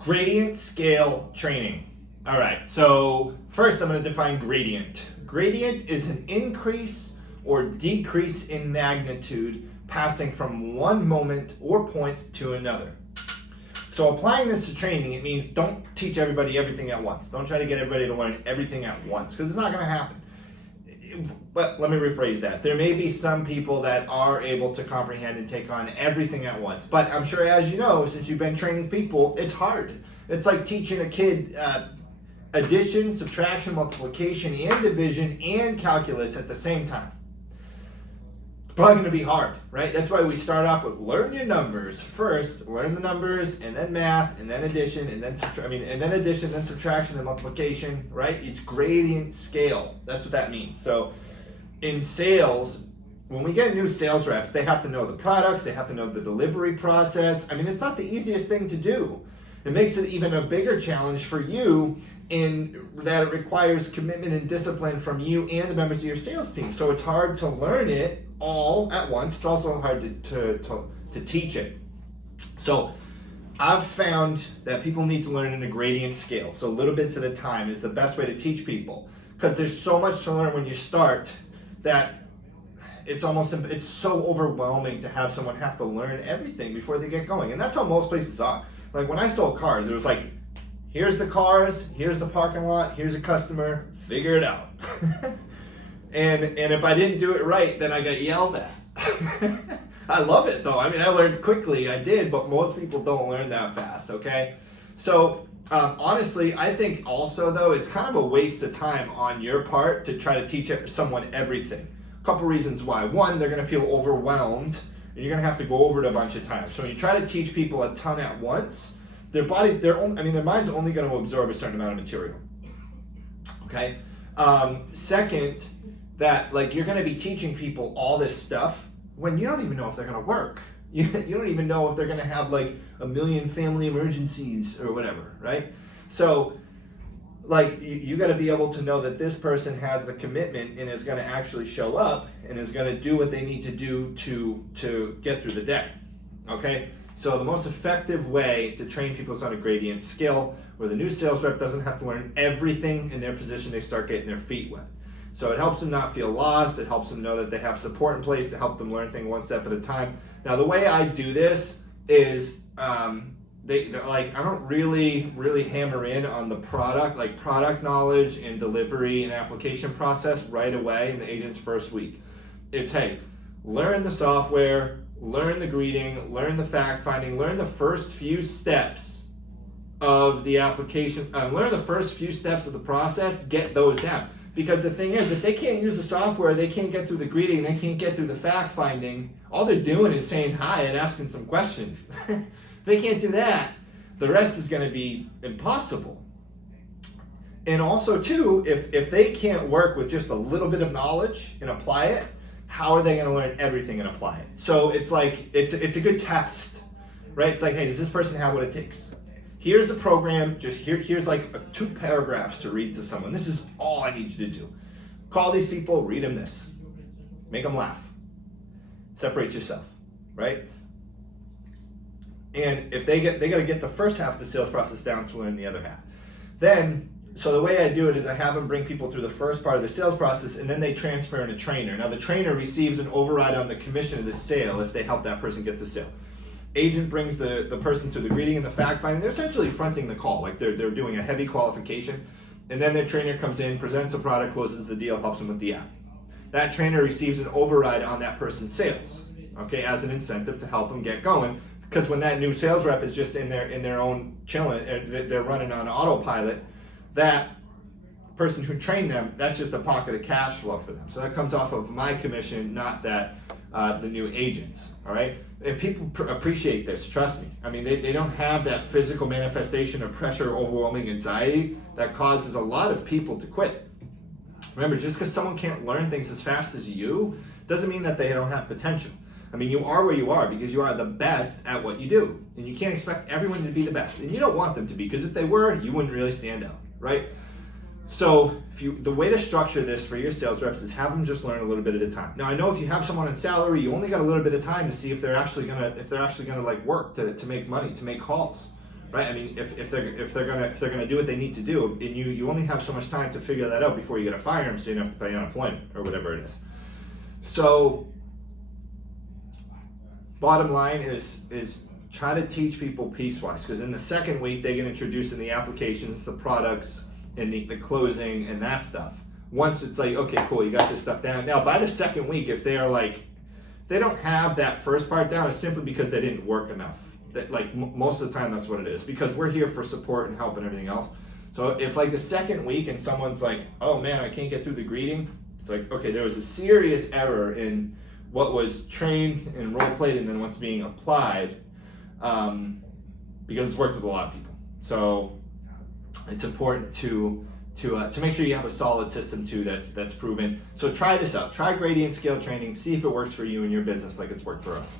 Gradient scale training. All right, so first I'm going to define gradient. Gradient is an increase or decrease in magnitude passing from one moment or point to another. So applying this to training, it means don't teach everybody everything at once. Don't try to get everybody to learn everything at once, because it's not going to happen. But let me rephrase that. There may be some people that are able to comprehend and take on everything at once. But I'm sure, as you know, since you've been training people, it's hard. It's like teaching a kid addition, subtraction, multiplication, and division, and calculus at the same time. It's probably going to be hard, right? That's why we start off with learn your numbers first. Learn the numbers, and then math, and then addition, and then addition, then subtraction, then multiplication, right? It's gradient scale. That's what that means. So in sales, when we get new sales reps, they have to know the products, they have to know the delivery process. I mean, it's not the easiest thing to do. It makes it even a bigger challenge for you in that it requires commitment and discipline from you and the members of your sales team. So it's hard to learn it all at once. It's also hard to teach it. So I've found that people need to learn in a gradient scale. So little bits at a time is the best way to teach people, because there's so much to learn when you start that it's so overwhelming to have someone have to learn everything before they get going. And that's how most places are. Like when I sold cars, it was like, here's the cars, here's the parking lot, here's a customer, figure it out. and if I didn't do it right, then I got yelled at. I love it though. I mean, I learned quickly, I did, but most people don't learn that fast, okay? So honestly, I think also though, it's kind of a waste of time on your part to try to teach someone everything. A couple reasons why. One, they're gonna feel overwhelmed, and you're gonna have to go over it a bunch of times. So when you try to teach people a ton at once, their mind's only gonna absorb a certain amount of material, okay? Second, that like you're gonna be teaching people all this stuff when you don't even know if they're gonna work. You don't even know if they're gonna have like a million family emergencies or whatever, right? So like you got to be able to know that this person has the commitment and is going to actually show up and is going to do what they need to do to get through the day. Okay, so the most effective way to train people is on a gradient scale, where the new sales rep doesn't have to learn everything in their position. They start getting their feet wet. So it helps them not feel lost. It helps them know that they have support in place to help them learn things one step at a time. Now the way I do this is I don't really hammer in on the product knowledge and delivery and application process right away in the agent's first week. It's, hey, learn the software, learn the greeting, learn the fact finding, learn the first few steps of the application, learn the first few steps of the process, get those down. Because the thing is, if they can't use the software, they can't get through the greeting, they can't get through the fact finding, all they're doing is saying hi and asking some questions. If they can't do that, the rest is going to be impossible. And also too, if they can't work with just a little bit of knowledge and apply it, how are they going to learn everything and apply it? So it's like, it's a good test, right? It's like, hey, does this person have what it takes? Here's the program, here's like 2 paragraphs to read to someone. This is all I need you to do. Call these people, read them this. Make them laugh. Separate yourself, right? And if they got to get the first half of the sales process down to learn the other half. Then, so the way I do it is I have them bring people through the first part of the sales process, and then they transfer in a trainer. Now the trainer receives an override on the commission of the sale if they help that person get the sale. Agent brings the person through the greeting and the fact finding. They're essentially fronting the call, like they're doing a heavy qualification. And then their trainer comes in, presents the product, closes the deal, helps them with the app. That trainer receives an override on that person's sales, okay, as an incentive to help them get going. Because when that new sales rep is just in their own chilling, they're running on autopilot, that person who trained them, that's just a pocket of cash flow for them. So that comes off of my commission, not that the new agents, all right? And people appreciate this, trust me. I mean, they don't have that physical manifestation of pressure, overwhelming anxiety that causes a lot of people to quit. Remember, just because someone can't learn things as fast as you, doesn't mean that they don't have potential. I mean, you are where you are because you are the best at what you do. And you can't expect everyone to be the best. And you don't want them to be, because if they were, you wouldn't really stand out, right? So the way to structure this for your sales reps is have them just learn a little bit at a time. Now I know if you have someone on salary, you only got a little bit of time to see if they're actually gonna like work to make money, to make calls, right? I mean, if they're gonna do what they need to do, and you only have so much time to figure that out before you gotta fire them, so you don't have to pay unemployment or whatever it is. So, bottom line is try to teach people piecewise, because in the second week they get introduced in the applications, the products, and the closing and that stuff. Once it's like, okay, cool, you got this stuff down. Now, by the second week, if they are like, they don't have that first part down, it's simply because they didn't work enough. That like most of the time, that's what it is. Because we're here for support and help and everything else. So if like the second week and someone's like, oh man, I can't get through the greeting, it's like, okay, there was a serious error in what was trained and role played, and then what's being applied, because it's worked with a lot of people. So it's important to make sure you have a solid system too that's proven. So try this out. Try gradient scale training. See if it works for you and your business like it's worked for us.